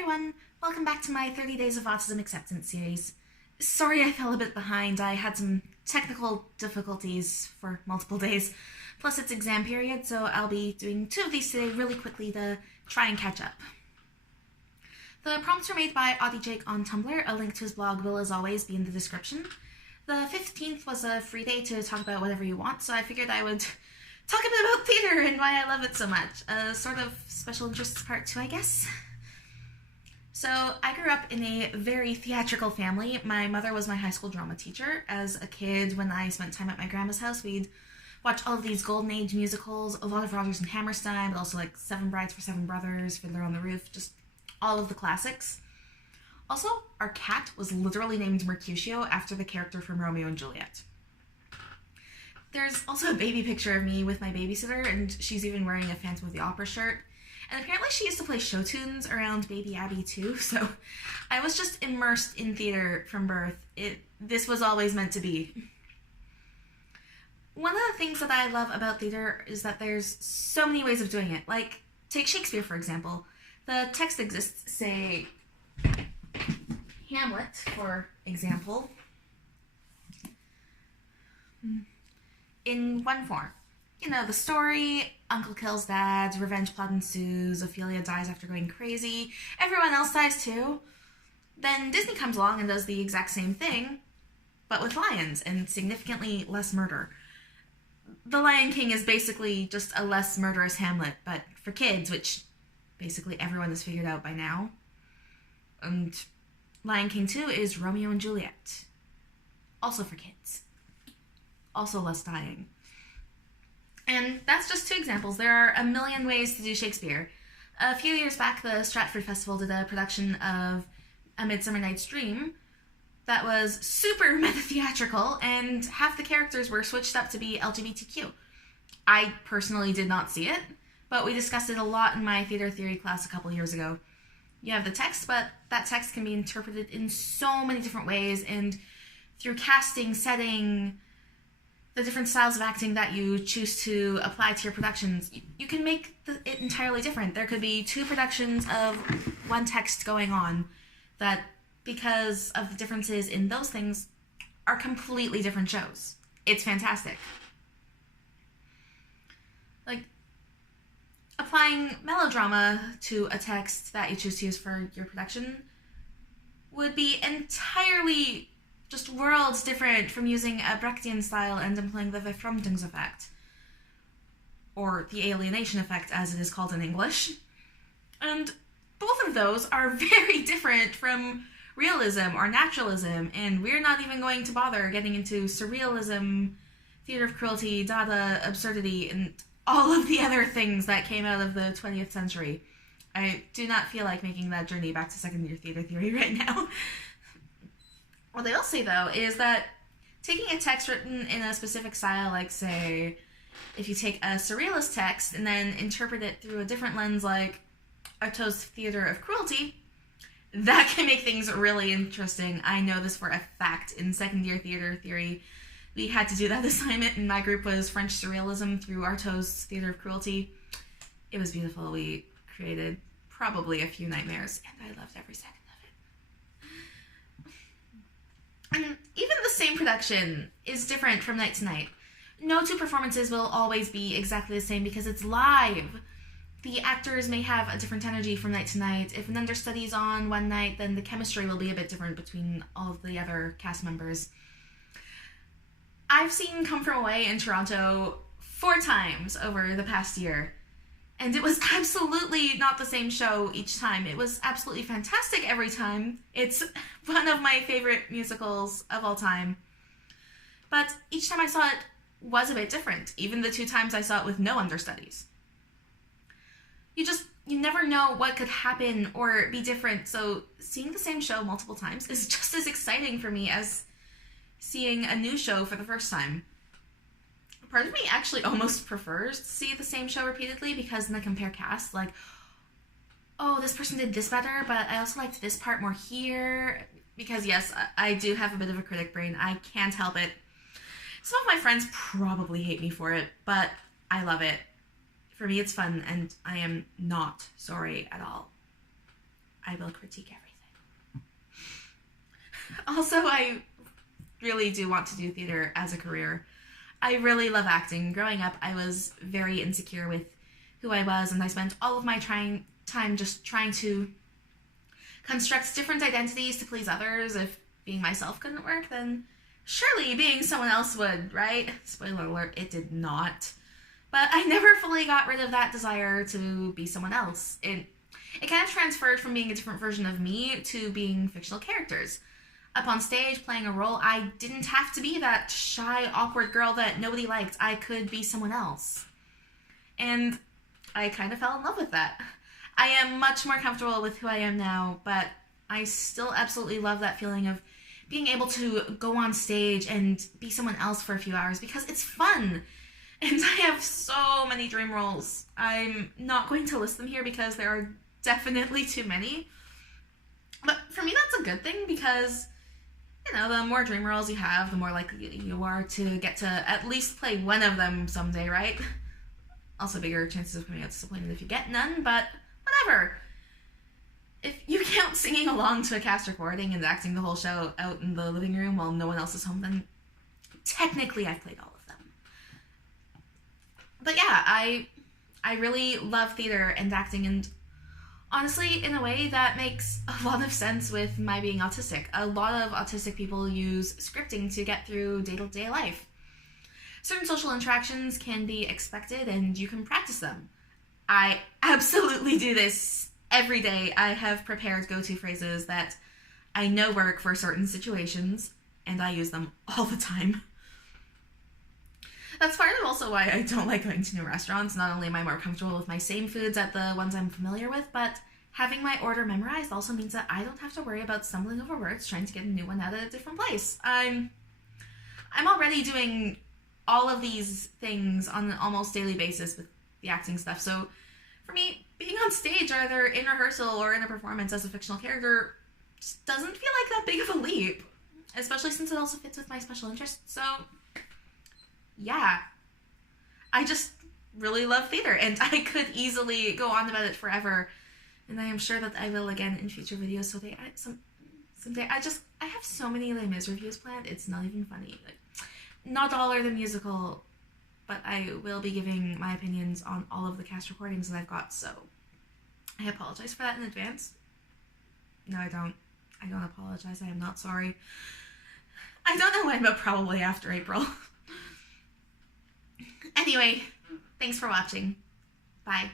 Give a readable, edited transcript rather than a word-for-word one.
everyone, welcome back to my 30 Days of Autism Acceptance series. Sorry I fell a bit behind, I had some technical difficulties for multiple days, plus it's exam period, so I'll be doing 2 of these today really quickly to try and catch up. The prompts were made by Autie-Jake on Tumblr. A link to his blog will as always be in the description. The 15th was a free day to talk about whatever you want, so I figured I would talk a bit about theater and why I love it so much. A sort of special interests part 2, I guess. So I grew up in a very theatrical family. My mother was my high school drama teacher. As a kid, when I spent time at my grandma's house, we'd watch all of these Golden Age musicals, a lot of Rodgers and Hammerstein, but also like Seven Brides for Seven Brothers, Fiddler on the Roof, just all of the classics. Also, our cat was literally named Mercutio after the character from Romeo and Juliet. There's also a baby picture of me with my babysitter, and she's even wearing a Phantom of the Opera shirt. And apparently she used to play show tunes around baby Abby too, so I was just immersed in theater from birth. This was always meant to be. One of the things that I love about theater is that there's so many ways of doing it. Like, take Shakespeare for example. The text exists, say, Hamlet, for example, in one form. You know, the story, Uncle kills Dad, revenge plot ensues, Ophelia dies after going crazy, everyone else dies too. Then Disney comes along and does the exact same thing, but with lions and significantly less murder. The Lion King is basically just a less murderous Hamlet, but for kids, which basically everyone has figured out by now. And Lion King 2 is Romeo and Juliet. Also for kids. Also less dying. And that's just 2 examples. There are a million ways to do Shakespeare. A few years back, the Stratford Festival did a production of A Midsummer Night's Dream that was super meta-theatrical, and half the characters were switched up to be LGBTQ. I personally did not see it, but we discussed it a lot in my theater theory class a couple years ago. You have the text, but that text can be interpreted in so many different ways, and through casting, setting, the different styles of acting that you choose to apply to your productions, you can make it entirely different. There could be 2 productions of one text going on that, because of the differences in those things, are completely different shows. It's fantastic. Like, applying melodrama to a text that you choose to use for your production would be entirely just worlds different from using a Brechtian style and employing the Verfremdungs effect, or the alienation effect as it is called in English. And both of those are very different from realism or naturalism, and we're not even going to bother getting into surrealism, theater of cruelty, Dada, absurdity, and all of the other things that came out of the 20th century. I do not feel like making that journey back to second year theater theory right now. What I will say, though, is that taking a text written in a specific style, like, say, if you take a surrealist text and then interpret it through a different lens, like Artaud's Theater of Cruelty, that can make things really interesting. I know this for a fact. In second year theater theory, we had to do that assignment, and my group was French Surrealism through Artaud's Theater of Cruelty. It was beautiful. We created probably a few nightmares, and I loved every second. And even the same production is different from night to night. No 2 performances will always be exactly the same because it's live. The actors may have a different energy from night to night. If an understudy's on one night, then the chemistry will be a bit different between all of the other cast members. I've seen Come From Away in Toronto 4 times over the past year, and it was absolutely not the same show each time. It was absolutely fantastic every time. It's one of my favorite musicals of all time. But each time I saw it was a bit different, even the 2 times I saw it with no understudies. You never know what could happen or be different, so seeing the same show multiple times is just as exciting for me as seeing a new show for the first time. Part of me actually almost prefers to see the same show repeatedly because then I compare casts, like, oh, this person did this better, but I also liked this part more here. Because yes, I do have a bit of a critic brain. I can't help it. Some of my friends probably hate me for it, but I love it. For me, it's fun, and I am not sorry at all. I will critique everything. Also, I really do want to do theater as a career. I really love acting. Growing up, I was very insecure with who I was, and I spent all of my time just trying to construct different identities to please others. If being myself couldn't work, then surely being someone else would, right? Spoiler alert, it did not. But I never fully got rid of that desire to be someone else. It kind of transferred from being a different version of me to being fictional characters. Up on stage, playing a role, I didn't have to be that shy, awkward girl that nobody liked. I could be someone else. And I kind of fell in love with that. I am much more comfortable with who I am now, but I still absolutely love that feeling of being able to go on stage and be someone else for a few hours because it's fun. And I have so many dream roles. I'm not going to list them here because there are definitely too many. But for me, that's a good thing because, you know, the more dream roles you have, the more likely you are to get to at least play one of them someday, right? Also bigger chances of coming out disappointed if you get none, but whatever. If you count singing along to a cast recording and acting the whole show out in the living room while no one else is home, then technically I've played all of them. But yeah, I really love theater and acting, and honestly, in a way that makes a lot of sense with my being autistic. A lot of autistic people use scripting to get through day-to-day life. Certain social interactions can be expected and you can practice them. I absolutely do this every day. I have prepared go-to phrases that I know work for certain situations, and I use them all the time. That's part of also why I don't like going to new restaurants. Not only am I more comfortable with my same foods at the ones I'm familiar with, but having my order memorized also means that I don't have to worry about stumbling over words trying to get a new one out at a different place. I'm already doing all of these things on an almost daily basis with the acting stuff, so for me, being on stage, either in rehearsal or in a performance as a fictional character, just doesn't feel like that big of a leap, especially since it also fits with my special interests. So yeah, I just really love theater, and I could easily go on about it forever, and I am sure that I will again in future videos. Someday I have so many Les Mis reviews planned, it's not even funny. Like, not all are the musical, but I will be giving my opinions on all of the cast recordings that I've got, so I apologize for that in advance. No, I don't. I don't apologize. I am not sorry. I don't know when, but probably after April. Anyway, thanks for watching. Bye.